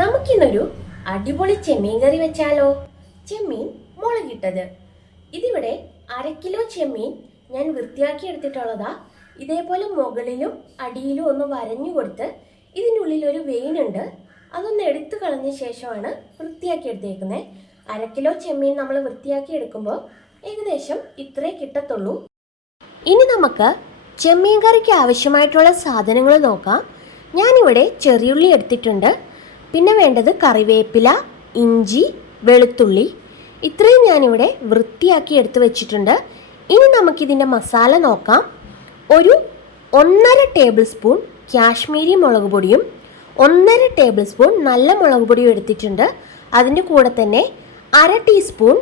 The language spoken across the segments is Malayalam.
നമുക്കിന്നൊരു അടിപൊളി ചെമ്മീൻ കറി വെച്ചാലോ? ചെമ്മീൻ മുളകിട്ടത്. ഇതിവിടെ 1/2 കിലോ ചെമ്മീൻ ഞാൻ വൃത്തിയാക്കി എടുത്തിട്ടുള്ളതാ. ഇതേപോലെ മുകളിലും അടിയിലും ഒന്ന് വരഞ്ഞു കൊടുത്ത് ഇതിനുള്ളിൽ ഒരു വെയിൻ ഉണ്ട്, അതൊന്ന് എടുത്തു കളഞ്ഞ ശേഷമാണ് വൃത്തിയാക്കി എടുത്തേക്കുന്നത്. 1/2 കിലോ ചെമ്മീൻ നമ്മൾ വൃത്തിയാക്കി എടുക്കുമ്പോൾ ഏകദേശം ഇത്രേ കിട്ടത്തുള്ളൂ. ഇനി നമുക്ക് ചെമ്മീൻ കറിക്ക് ആവശ്യമായിട്ടുള്ള സാധനങ്ങൾ നോക്കാം. ഞാനിവിടെ ചെറിയുള്ളി എടുത്തിട്ടുണ്ട്. പിന്നെ വേണ്ടത് കറിവേപ്പില, ഇഞ്ചി, വെളുത്തുള്ളി, ഇത്രയും ഞാനിവിടെ വൃത്തിയാക്കി എടുത്തു വെച്ചിട്ടുണ്ട്. ഇനി നമുക്കിതിൻ്റെ മസാല നോക്കാം. ഒരു 1.5 ടേബിൾ സ്പൂൺ കാശ്മീരി മുളക് പൊടിയും 1.5 ടേബിൾ സ്പൂൺ നല്ല മുളക് പൊടിയും എടുത്തിട്ടുണ്ട്. അതിൻ്റെ കൂടെ തന്നെ 1/2 ടീസ്പൂൺ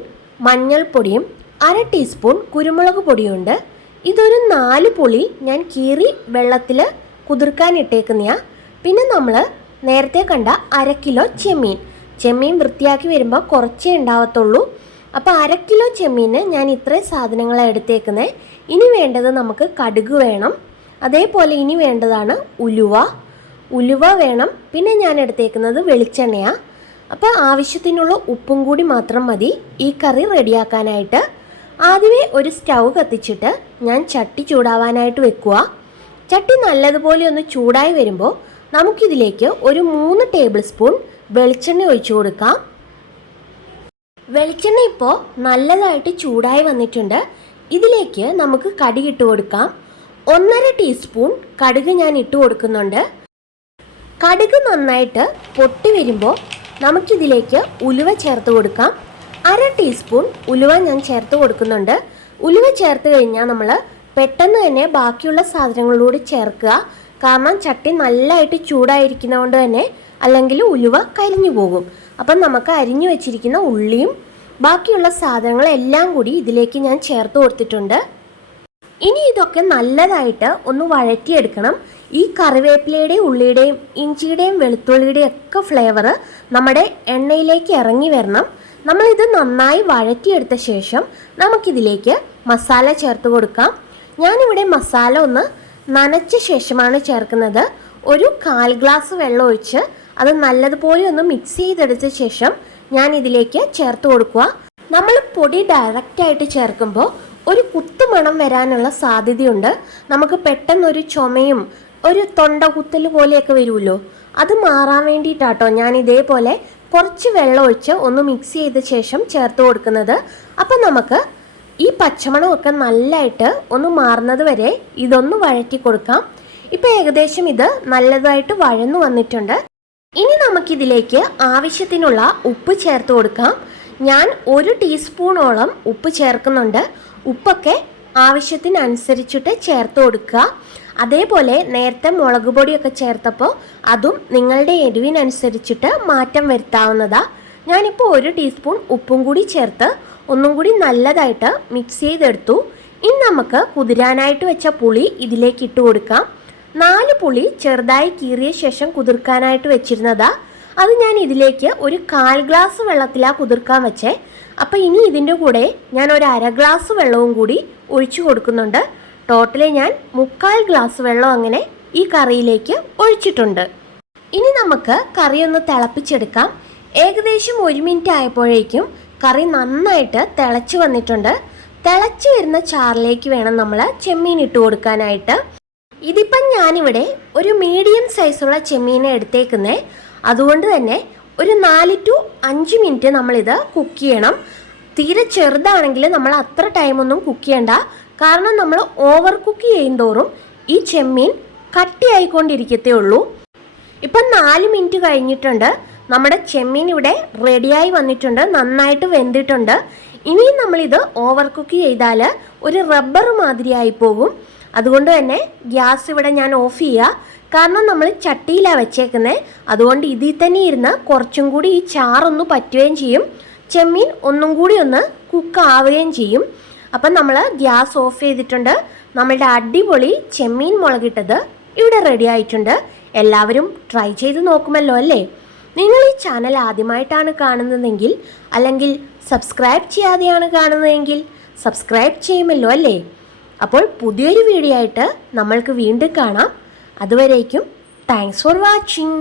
മഞ്ഞൾപ്പൊടിയും 1/2 ടീസ്പൂൺ കുരുമുളക് പൊടിയുണ്ട്. ഇതൊരു 4 പുളി ഞാൻ കീറി വെള്ളത്തിൽ കുതിർക്കാൻ ഇട്ടേക്കുന്നതാണ്. പിന്നെ നമ്മൾ നേരത്തെ കണ്ട 1/2 കിലോ ചെമ്മീൻ വൃത്തിയാക്കി വരുമ്പോൾ കുറച്ചേ ഉണ്ടാവത്തുള്ളൂ. അപ്പോൾ 1/2 കിലോ ചെമ്മീന് ഞാൻ ഇത്രയും സാധനങ്ങളാണ് എടുത്തേക്കുന്നത്. ഇനി വേണ്ടത് നമുക്ക് കടുക് വേണം. അതേപോലെ ഇനി വേണ്ടതാണ് ഉലുവ വേണം. പിന്നെ ഞാൻ എടുത്തേക്കുന്നത് വെളിച്ചെണ്ണയാണ്. അപ്പോൾ ആവശ്യത്തിനുള്ള ഉപ്പും കൂടി മാത്രം മതി ഈ കറി റെഡിയാക്കാനായിട്ട്. ആദ്യമേ ഒരു സ്റ്റൗ കത്തിച്ചിട്ട് ഞാൻ ചട്ടി ചൂടാവാനായിട്ട് വെക്കുക. ചട്ടി നല്ലതുപോലെ ഒന്ന് ചൂടായി വരുമ്പോൾ നമുക്കിതിലേക്ക് ഒരു 3 ടേബിൾ സ്പൂൺ വെളിച്ചെണ്ണ ഒഴിച്ചു കൊടുക്കാം. വെളിച്ചെണ്ണ ഇപ്പോൾ നല്ലതായിട്ട് ചൂടായി വന്നിട്ടുണ്ട്. ഇതിലേക്ക് നമുക്ക് കടുക് ഇട്ട് കൊടുക്കാം. 1.5 ടീസ്പൂൺ കടുക് ഞാൻ ഇട്ട് കൊടുക്കുന്നുണ്ട്. കടുക് നന്നായിട്ട് പൊട്ടി വരുമ്പോൾ നമുക്കിതിലേക്ക് ഉലുവ ചേർത്ത് കൊടുക്കാം. 1/2 ടീസ്പൂൺ ഉലുവ ഞാൻ ചേർത്ത് കൊടുക്കുന്നുണ്ട്. ഉലുവ ചേർത്ത് കഴിഞ്ഞാൽ നമ്മൾ പെട്ടെന്ന് തന്നെ ബാക്കിയുള്ള സാധനങ്ങളോട് ചേർക്കുക. കാരണം ചട്ടി നല്ലതായിട്ട് ചൂടായിരിക്കുന്നതുകൊണ്ട് തന്നെ അല്ലെങ്കിൽ ഉലുവ കരിഞ്ഞു പോകും. അപ്പം നമുക്ക് അരിഞ്ഞു വെച്ചിരിക്കുന്ന ഉള്ളിയും ബാക്കിയുള്ള സാധനങ്ങളെല്ലാം കൂടി ഇതിലേക്ക് ഞാൻ ചേർത്ത് കൊടുത്തിട്ടുണ്ട്. ഇനി ഇതൊക്കെ നല്ലതായിട്ട് ഒന്ന് വഴറ്റിയെടുക്കണം. ഈ കറിവേപ്പിലയുടെയും ഉള്ളിയുടെയും ഇഞ്ചിയുടെയും വെളുത്തുള്ളിയുടെയും ഒക്കെ ഫ്ലേവർ നമ്മുടെ എണ്ണയിലേക്ക് ഇറങ്ങി വരണം. നമ്മളിത് നന്നായി വഴറ്റിയെടുത്ത ശേഷം നമുക്കിതിലേക്ക് മസാല ചേർത്ത് കൊടുക്കാം. ഞാനിവിടെ മസാല ഒന്ന് നനച്ച ശേഷമാണ് ചേർക്കുന്നത്. ഒരു 1/4 ഗ്ലാസ് വെള്ളം ഒഴിച്ച് അത് നല്ലതുപോലെ ഒന്ന് മിക്സ് ചെയ്തെടുത്ത ശേഷം ഞാൻ ഇതിലേക്ക് ചേർത്ത് കൊടുക്കുക. നമ്മൾ പൊടി ഡയറക്റ്റായിട്ട് ചേർക്കുമ്പോൾ ഒരു കുത്തുമണം വരാനുള്ള സാധ്യതയുണ്ട്. നമുക്ക് പെട്ടെന്നൊരു ചുമയും ഒരു തൊണ്ട കുത്തൽ പോലെയൊക്കെ വരുമല്ലോ, അത് മാറാൻ വേണ്ടിയിട്ടാട്ടോ ഞാൻ ഇതേപോലെ കുറച്ച് വെള്ളം ഒഴിച്ച് ഒന്ന് മിക്സ് ചെയ്ത ശേഷം ചേർത്ത് കൊടുക്കുന്നത്. അപ്പം നമുക്ക് ഈ പച്ചമണമൊക്കെ നല്ലതായിട്ട് ഒന്ന് മാറുന്നത് വരെ ഇതൊന്ന് വഴറ്റി കൊടുക്കാം. ഇപ്പം ഏകദേശം ഇത് നല്ലതായിട്ട് വഴന്നു വന്നിട്ടുണ്ട്. ഇനി നമുക്കിതിലേക്ക് ആവശ്യത്തിനുള്ള ഉപ്പ് ചേർത്ത് കൊടുക്കാം. ഞാൻ 1 ടീസ്പൂണോളം ഉപ്പ് ചേർക്കുന്നുണ്ട്. ഉപ്പൊക്കെ ആവശ്യത്തിനനുസരിച്ചിട്ട് ചേർത്ത് കൊടുക്കുക. അതേപോലെ നേരത്തെ മുളക് പൊടിയൊക്കെ ചേർത്തപ്പോൾ അതും നിങ്ങളുടെ എരിവിനനുസരിച്ചിട്ട് മാറ്റം വരുത്താവുന്നതാണ്. ഞാനിപ്പോൾ 1 ടീസ്പൂൺ ഉപ്പും കൂടി ചേർത്ത് ഒന്നും കൂടി നല്ലതായിട്ട് മിക്സ് ചെയ്തെടുത്തു. ഇനി നമുക്ക് കുതിരാനായിട്ട് വെച്ച പുളി ഇതിലേക്ക് ഇട്ട് കൊടുക്കാം. 4 പുളി ചെറുതായി കീറിയ ശേഷം കുതിർക്കാനായിട്ട് വെച്ചിരുന്നതാണ്. അത് ഞാൻ ഇതിലേക്ക് ഒരു 1/4 ഗ്ലാസ് വെള്ളത്തിലാണ് കുതിർക്കാൻ വെച്ചേ. അപ്പോൾ ഇനി ഇതിൻ്റെ കൂടെ ഞാൻ ഒരു 1/2 ഗ്ലാസ് വെള്ളവും കൂടി ഒഴിച്ചു കൊടുക്കുന്നുണ്ട്. ടോട്ടലി ഞാൻ 3/4 ഗ്ലാസ് വെള്ളം അങ്ങനെ ഈ കറിയിലേക്ക് ഒഴിച്ചിട്ടുണ്ട്. ഇനി നമുക്ക് കറി ഒന്ന് തിളപ്പിച്ചെടുക്കാം. ഏകദേശം 1 മിനിറ്റ് ആയപ്പോഴേക്കും കറി നന്നായിട്ട് തിളച്ച് വന്നിട്ടുണ്ട്. തിളച്ച് വരുന്ന ചാറിലേക്ക് വേണം നമ്മൾ ചെമ്മീൻ ഇട്ട് കൊടുക്കാനായിട്ട്. ഇതിപ്പം ഞാനിവിടെ ഒരു മീഡിയം സൈസുള്ള ചെമ്മീനെ എടുത്തേക്കുന്നേ. അതുകൊണ്ട് തന്നെ ഒരു 4 to 5 മിനിറ്റ് നമ്മളിത് കുക്ക് ചെയ്യണം. തീരെ ചെറുതാണെങ്കിൽ നമ്മൾ അത്ര ടൈമൊന്നും കുക്ക് ചെയ്യണ്ട. കാരണം നമ്മൾ ഓവർ കുക്ക് ചെയ്യുന്തോറും ഈ ചെമ്മീൻ കട്ടിയായിക്കൊണ്ടിരിക്കത്തേ ഉള്ളൂ. ഇപ്പം 4 മിനിറ്റ് കഴിഞ്ഞിട്ടുണ്ട്. നമ്മുടെ ചെമ്മീൻ ഇവിടെ റെഡിയായി വന്നിട്ടുണ്ട്, നന്നായിട്ട് വെന്തിട്ടുണ്ട്. ഇനിയും നമ്മളിത് ഓവർ കുക്ക് ചെയ്താൽ ഒരു റബ്ബർ മാതിരിയായി പോകും. അതുകൊണ്ട് തന്നെ ഗ്യാസ് ഇവിടെ ഞാൻ ഓഫ് ചെയ്യുക. കാരണം നമ്മൾ ചട്ടിയിലാണ് വെച്ചേക്കുന്നത്. അതുകൊണ്ട് ഇതിൽ തന്നെ ഇരുന്ന് കുറച്ചും കൂടി ഈ ചാറൊന്ന് പറ്റുകയും ചെയ്യും, ചെമ്മീൻ ഒന്നും കൂടി ഒന്ന് കുക്ക് ആവുകയും ചെയ്യും. അപ്പം നമ്മൾ ഗ്യാസ് ഓഫ് ചെയ്തിട്ടുണ്ട്. നമ്മളുടെ അടിപൊളി ചെമ്മീൻ മുളകിട്ടത് ഇവിടെ റെഡി ആയിട്ടുണ്ട്. എല്ലാവരും ട്രൈ ചെയ്ത് നോക്കുമല്ലോ അല്ലേ? നിങ്ങൾ ഈ ചാനൽ ആദ്യമായിട്ടാണ് കാണുന്നതെങ്കിൽ അല്ലെങ്കിൽ സബ്സ്ക്രൈബ് ചെയ്യാതെയാണ് കാണുന്നതെങ്കിൽ സബ്സ്ക്രൈബ് ചെയ്യുമല്ലോ അല്ലേ? അപ്പോൾ പുതിയൊരു വീഡിയോ ആയിട്ട് നമ്മൾക്ക് വീണ്ടും കാണാം. അതുവരേക്കും താങ്ക്സ് ഫോർ വാച്ചിങ്.